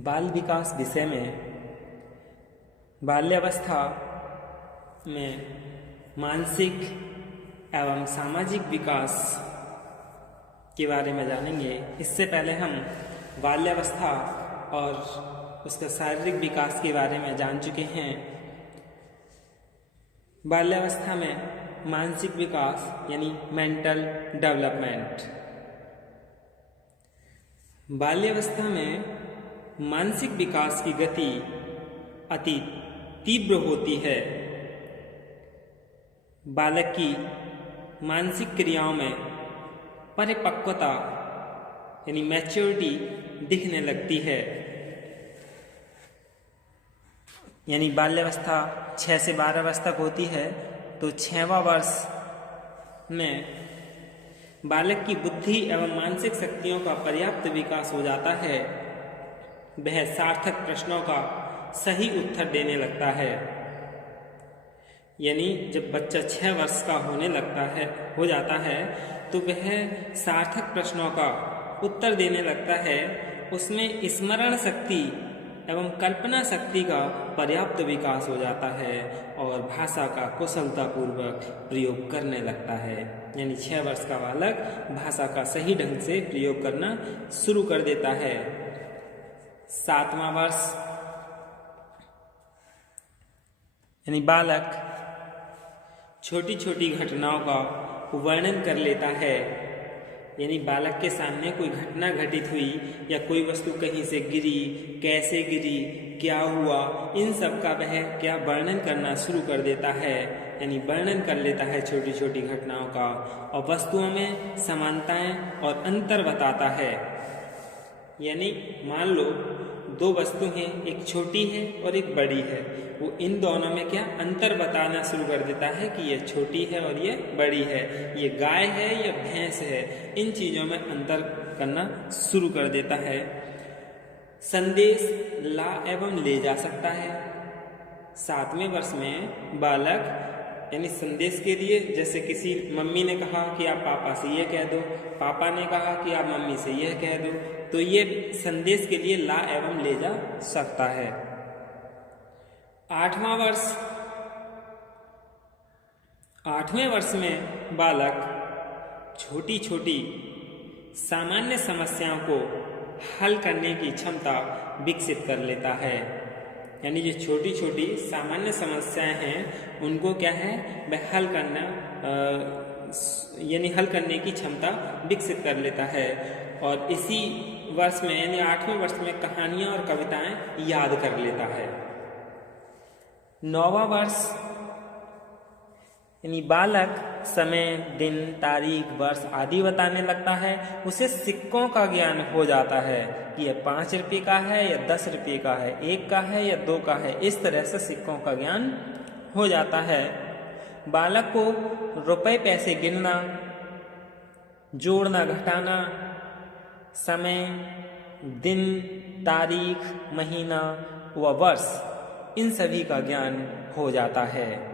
बाल विकास विषय में बाल्यावस्था में मानसिक एवं सामाजिक विकास के बारे में जानेंगे। इससे पहले हम बाल्यावस्था और उसका शारीरिक विकास के बारे में जान चुके हैं। बाल्यावस्था में मानसिक विकास यानी मेंटल डेवलपमेंट। बाल्यावस्था में मानसिक विकास की गति अति तीव्र होती है। बालक की मानसिक क्रियाओं में परिपक्वता यानी मैच्योरिटी दिखने लगती है। यानी बाल्यावस्था 6 से 12 वर्ष तक होती है, तो 6वां वर्ष में बालक की बुद्धि एवं मानसिक शक्तियों का पर्याप्त विकास हो जाता है। वह सार्थक प्रश्नों का सही उत्तर देने लगता है। यानी जब बच्चा 6 वर्ष का हो जाता है तो वह सार्थक प्रश्नों का उत्तर देने लगता है। उसमें स्मरण शक्ति एवं कल्पना शक्ति का पर्याप्त विकास हो जाता है और भाषा का कुशलतापूर्वक प्रयोग करने लगता है। यानी 6 वर्ष का बालक भाषा का सही ढंग से प्रयोग करना शुरू कर देता है। 7वां वर्ष यानी बालक छोटी छोटी घटनाओं का वर्णन कर लेता है। यानी बालक के सामने कोई घटना घटित हुई या कोई वस्तु कहीं से गिरी, कैसे गिरी, क्या हुआ, इन सब का वह क्या वर्णन करना शुरू कर देता है। यानी वर्णन कर लेता है छोटी छोटी घटनाओं का और वस्तुओं में समानताएं और अंतर बताता है। यानी मान लो 2 वस्तु हैं, एक छोटी है और एक बड़ी है, वो इन दोनों में क्या अंतर बताना शुरू कर देता है कि ये छोटी है और ये बड़ी है, ये गाय है या भैंस है, इन चीज़ों में अंतर करना शुरू कर देता है। संदेश ला एवं ले जा सकता है। 7वें वर्ष में बालक यानी संदेश के लिए, जैसे किसी मम्मी ने कहा कि आप पापा से यह कह दो, पापा ने कहा कि आप मम्मी से यह कह दो, तो ये संदेश के लिए ला एवं ले जा सकता है। 8वां वर्ष 8वें वर्ष में बालक छोटी छोटी सामान्य समस्याओं को हल करने की क्षमता विकसित कर लेता है। यानी जो छोटी छोटी सामान्य समस्याएं हैं उनको क्या है, वह हल करने की क्षमता विकसित कर लेता है। और इसी वर्ष में यानी 8वें वर्ष में कहानियां और कविताएं याद कर लेता है। 9वां वर्ष यानी बालक समय, दिन, तारीख, वर्ष आदि बताने लगता है। उसे सिक्कों का ज्ञान हो जाता है कि यह 5 रुपये का है या 10 रुपये का है, 1 का है या 2 का है। इस तरह से सिक्कों का ज्ञान हो जाता है। बालक को रुपए पैसे गिनना, जोड़ना घटाना, समय, दिन, तारीख, महीना व वर्ष, इन सभी का ज्ञान हो जाता है।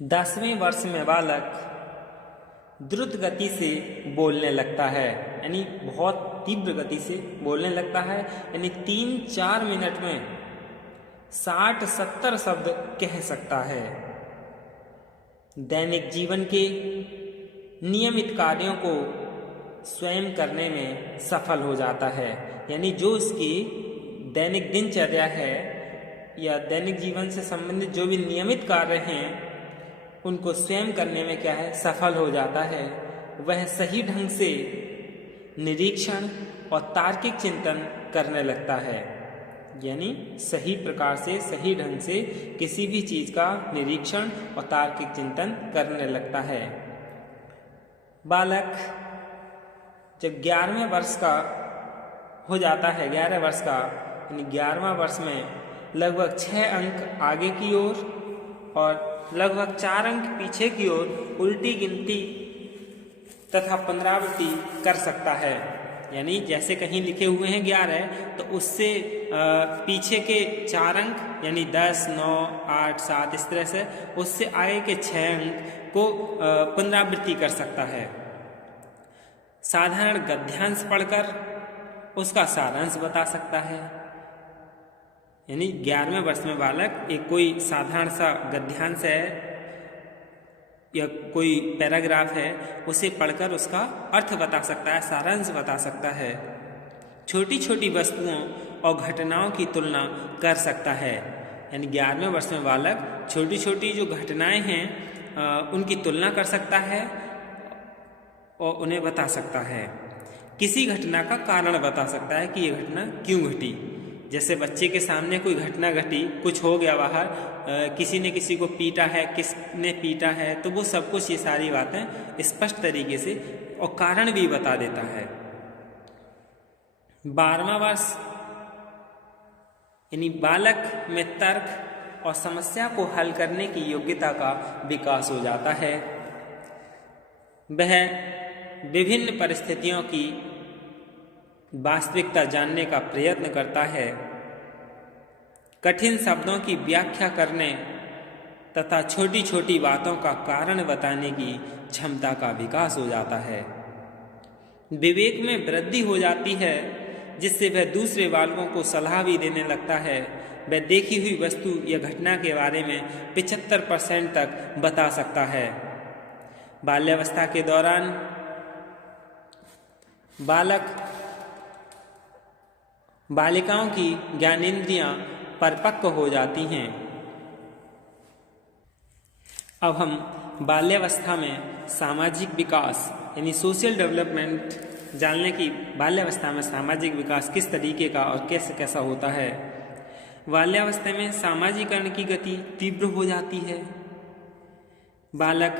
10वें वर्ष में बालक द्रुत गति से बोलने लगता है। यानी बहुत तीव्र गति से बोलने लगता है। यानी 3-4 मिनट में 60-70 शब्द कह सकता है। दैनिक जीवन के नियमित कार्यों को स्वयं करने में सफल हो जाता है। यानी जो उसकी दैनिक दिनचर्या है या दैनिक जीवन से संबंधित जो भी नियमित कार्य हैं उनको स्वयं करने में क्या है, सफल हो जाता है। वह सही ढंग से निरीक्षण और तार्किक चिंतन करने लगता है। यानी सही प्रकार से, सही ढंग से किसी भी चीज़ का निरीक्षण और तार्किक चिंतन करने लगता है। बालक जब 11वें वर्ष का हो जाता है, 11 वर्ष का यानी 11वां वर्ष में लगभग 6 अंक आगे की ओर और लगभग 4 अंक पीछे की ओर उल्टी गिनती तथा पुनरावृत्ति कर सकता है। यानी जैसे कहीं लिखे हुए हैं 11 तो उससे पीछे के 4 अंक यानी 10, 9, 8, 7 इस तरह से उससे आगे के 6 अंक को पुनरावृत्ति कर सकता है। साधारण गद्यांश पढ़कर उसका सारांश बता सकता है। यानी 11वें वर्ष में बालक एक कोई साधारण सा गद्यांश है या कोई पैराग्राफ है, उसे पढ़कर उसका अर्थ बता सकता है, सारांश बता सकता है। छोटी छोटी वस्तुओं और घटनाओं की तुलना कर सकता है। यानी 11वें वर्ष में बालक छोटी छोटी जो घटनाएं हैं उनकी तुलना कर सकता है और उन्हें बता सकता है। किसी घटना का कारण बता सकता है कि ये घटना क्यों घटी। जैसे बच्चे के सामने कोई घटना घटी, कुछ हो गया बाहर, किसी ने किसी को पीटा है, किसने पीटा है, तो वो सब कुछ ये सारी बातें स्पष्ट तरीके से और कारण भी बता देता है। 12वां वर्ष यानी बालक में तर्क और समस्या को हल करने की योग्यता का विकास हो जाता है। वह विभिन्न परिस्थितियों की वास्तविकता जानने का प्रयत्न करता है। कठिन शब्दों की व्याख्या करने तथा छोटी छोटी बातों का कारण बताने की क्षमता का विकास हो जाता है। विवेक में वृद्धि हो जाती है, जिससे वह दूसरे बालकों को सलाह भी देने लगता है। वह देखी हुई वस्तु या घटना के बारे में 75% तक बता सकता है। बाल्यावस्था के दौरान बालिकाओं की ज्ञानेंद्रियां परिपक्व हो जाती हैं। अब हम बाल्यावस्था में सामाजिक विकास यानी सोशल डेवलपमेंट जानने की बाल्यावस्था में सामाजिक विकास किस तरीके का और कैसे कैसा होता है। बाल्यावस्था में सामाजिकरण की गति तीव्र हो जाती है। बालक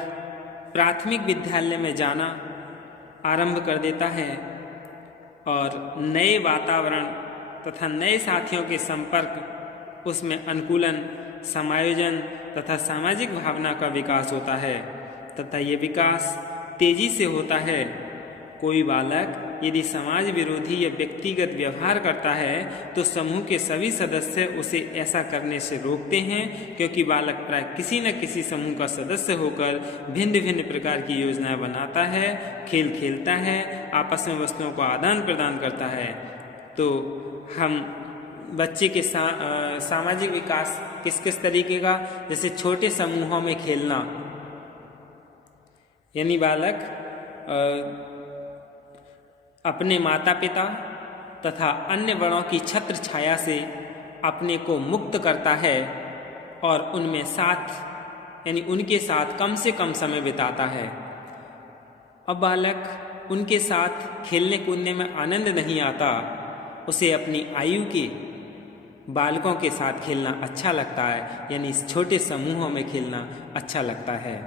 प्राथमिक विद्यालय में जाना आरंभ कर देता है और नए वातावरण तथा नए साथियों के संपर्क, उसमें अनुकूलन, समायोजन तथा सामाजिक भावना का विकास होता है तथा ये विकास तेजी से होता है। कोई बालक यदि समाज विरोधी या व्यक्तिगत व्यवहार करता है तो समूह के सभी सदस्य उसे ऐसा करने से रोकते हैं, क्योंकि बालक प्राय किसी न किसी समूह का सदस्य होकर भिन्न भिन्न प्रकार की योजनाएं बनाता है, खेल खेलता है, आपस में वस्तुओं को आदान प्रदान करता है। तो हम बच्चे के सामाजिक विकास किस किस तरीके का, जैसे छोटे समूहों में खेलना, यानी बालक अपने माता पिता तथा अन्य बड़ों की छत्र छाया से अपने को मुक्त करता है और उनमें साथ यानी उनके साथ कम से कम समय बिताता है। अब बालक उनके साथ खेलने कूदने में आनंद नहीं आता, उसे अपनी आयु के बालकों के साथ खेलना अच्छा लगता है, यानी छोटे समूहों में खेलना अच्छा लगता है।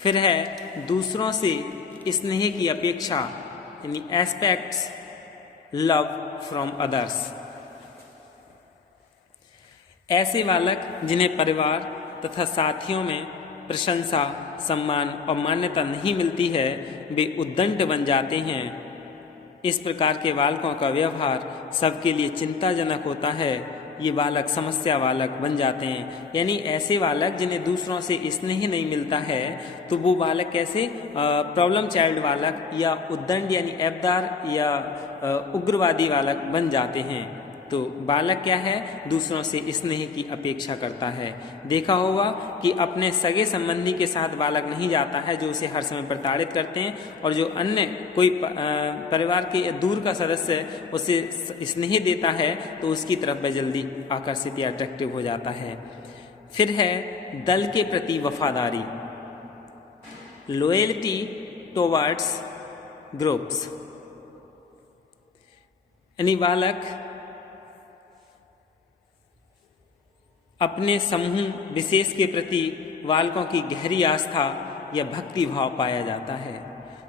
फिर है दूसरों से स्नेह की अपेक्षा, यानी एस्पेक्ट्स लव फ्रॉम अदर्स। ऐसे बालक जिन्हें परिवार तथा साथियों में प्रशंसा, सम्मान और मान्यता नहीं मिलती है, वे उद्दंड बन जाते हैं। इस प्रकार के बालकों का व्यवहार सबके लिए चिंताजनक होता है। ये बालक समस्या बालक बन जाते हैं। यानी ऐसे बालक जिन्हें दूसरों से स्नेह नहीं मिलता है, तो वो बालक कैसे प्रॉब्लम चाइल्ड बालक या उद्दंड यानी ऐबदार या उग्रवादी बालक बन जाते हैं। तो बालक क्या है, दूसरों से स्नेह की अपेक्षा करता है। देखा होगा कि अपने सगे संबंधी के साथ बालक नहीं जाता है जो उसे हर समय प्रताड़ित करते हैं, और जो अन्य कोई परिवार के दूर का सदस्य उसे स्नेह देता है तो उसकी तरफ वह जल्दी आकर्षित या अट्रैक्टिव हो जाता है। फिर है दल के प्रति वफादारी, लॉयल्टी टुवर्ड्स ग्रुप्स। यानी बालक अपने समूह विशेष के प्रति बालकों की गहरी आस्था या भक्ति भाव पाया जाता है।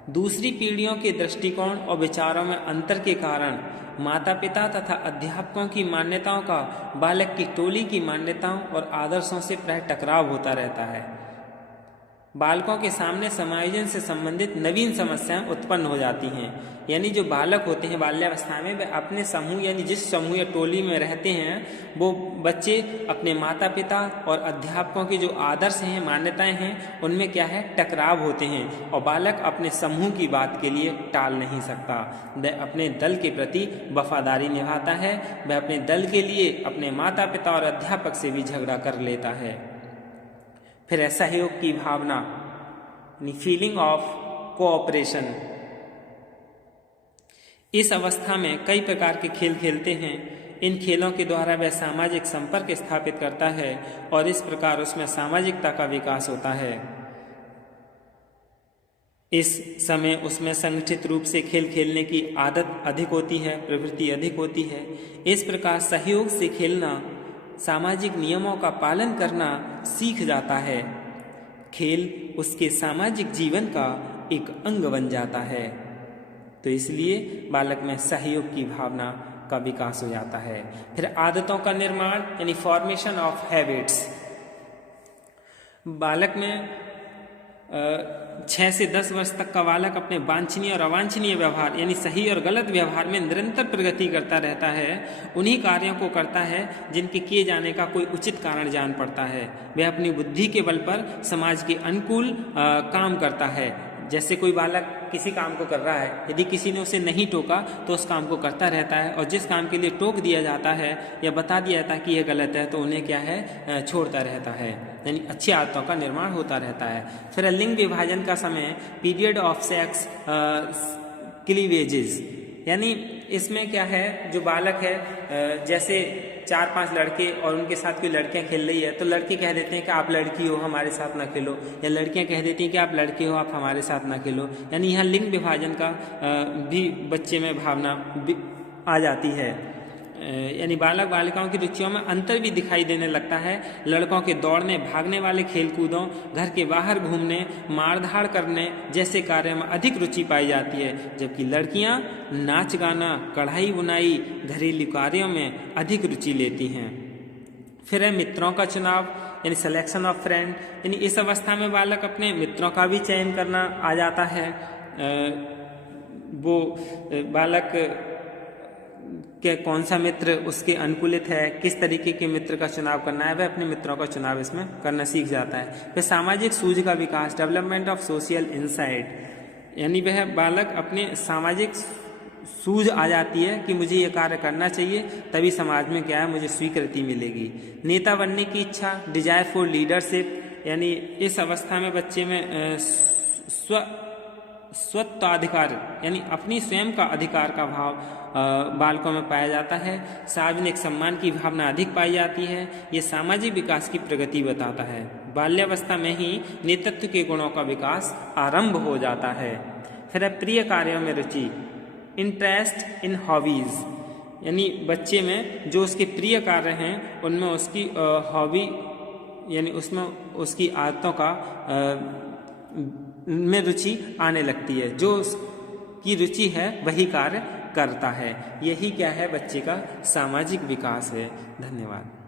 दूसरी पीढ़ियों के दृष्टिकोण और विचारों में अंतर के कारण माता पिता तथा अध्यापकों की मान्यताओं का बालक की टोली की मान्यताओं और आदर्शों से प्राय टकराव होता रहता है। बालकों के सामने समायोजन से संबंधित नवीन समस्याएं उत्पन्न हो जाती हैं। यानी जो बालक होते हैं बाल्यावस्था में, वे अपने समूह यानी जिस समूह या टोली में रहते हैं, वो बच्चे अपने माता पिता और अध्यापकों के जो आदर्श हैं, मान्यताएं हैं, उनमें क्या है, टकराव होते हैं। और बालक अपने समूह की बात के लिए टाल नहीं सकता। वह अपने दल के प्रति वफादारी निभाता है। वह अपने दल के लिए अपने माता पिता और अध्यापक से भी झगड़ा कर लेता है। फिर सहयोग की भावना, फीलिंग ऑफ कोऑपरेशन। इस अवस्था में कई प्रकार के खेल खेलते हैं। इन खेलों के द्वारा वह सामाजिक संपर्क स्थापित करता है और इस प्रकार उसमें सामाजिकता का विकास होता है। इस समय उसमें संगठित रूप से खेल खेलने की आदत अधिक होती है, प्रवृत्ति अधिक होती है। इस प्रकार सहयोग से खेलना, सामाजिक नियमों का पालन करना सीख जाता है। खेल उसके सामाजिक जीवन का एक अंग बन जाता है। तो इसलिए बालक में सहयोग की भावना का विकास हो जाता है। फिर आदतों का निर्माण यानी फॉर्मेशन ऑफ हैबिट्स। बालक में 6 से 10 वर्ष तक का बालक अपने वांछनीय और अवांछनीय व्यवहार यानी सही और गलत व्यवहार में निरंतर प्रगति करता रहता है। उन्हीं कार्यों को करता है जिनके किए जाने का कोई उचित कारण जान पड़ता है। वह अपनी बुद्धि के बल पर समाज के अनुकूल काम करता है। जैसे कोई बालक किसी काम को कर रहा है, यदि किसी ने उसे नहीं टोका तो उस काम को करता रहता है, और जिस काम के लिए टोक दिया जाता है या बता दिया जाता है कि यह गलत है, तो उन्हें क्या है, छोड़ता रहता है। यानी अच्छी आदतों का निर्माण होता रहता है। फिर लिंग विभाजन का समय, पीरियड ऑफ सेक्स क्लीवेजेस, यानी इसमें क्या है, जो बालक है, जैसे 4-5 लड़के और उनके साथ कोई लड़कियां खेल रही है, तो लड़के कह देते हैं कि आप लड़की हो, हमारे साथ ना खेलो, या लड़कियां कह देती हैं कि आप लड़के हो, आप हमारे साथ ना खेलो। यानी यहाँ लिंग विभाजन का भी बच्चे में भावना आ जाती है। यानी बालक बालिकाओं की रुचियों में अंतर भी दिखाई देने लगता है। लड़कों के दौड़ने भागने वाले खेल कूदों, घर के बाहर घूमने, मारधाड़ करने जैसे कार्यों में अधिक रुचि पाई जाती है, जबकि लड़कियां नाच गाना, कढ़ाई बुनाई, घरेलू कार्यों में अधिक रुचि लेती हैं। फिर है मित्रों का चुनाव यानी सिलेक्शन ऑफ फ्रेंड। यानी इस अवस्था में बालक अपने मित्रों का भी चयन करना आ जाता है। वो बालक कि कौन सा मित्र उसके अनुकूलित है, किस तरीके के मित्र का चुनाव करना है, वह अपने मित्रों का चुनाव इसमें करना सीख जाता है। फिर सामाजिक सूझ का विकास, डेवलपमेंट ऑफ सोशल इंसाइट, यानी वह बालक अपने सामाजिक सूझ आ जाती है कि मुझे ये कार्य करना चाहिए, तभी समाज में क्या है, मुझे स्वीकृति मिलेगी। नेता बनने की इच्छा, डिजायर फॉर लीडरशिप, यानी इस अवस्था में बच्चे में स्वत्वाधिकार यानी अपनी स्वयं का अधिकार का भाव बालकों में पाया जाता है। सार्वजनिक सम्मान की भावना अधिक पाई जाती है। ये सामाजिक विकास की प्रगति बताता है। बाल्यावस्था में ही नेतृत्व के गुणों का विकास आरंभ हो जाता है। फिर प्रिय कार्यों में रुचि, इंटरेस्ट इन हॉबीज, यानी बच्चे में जो उसके प्रिय कार्य हैं उनमें उसकी हॉबी यानी उसमें उसकी आदतों का में रुचि आने लगती है। जो उसकी रुचि है वही कार्य करता है। यही क्या है, बच्चे का सामाजिक विकास है। धन्यवाद।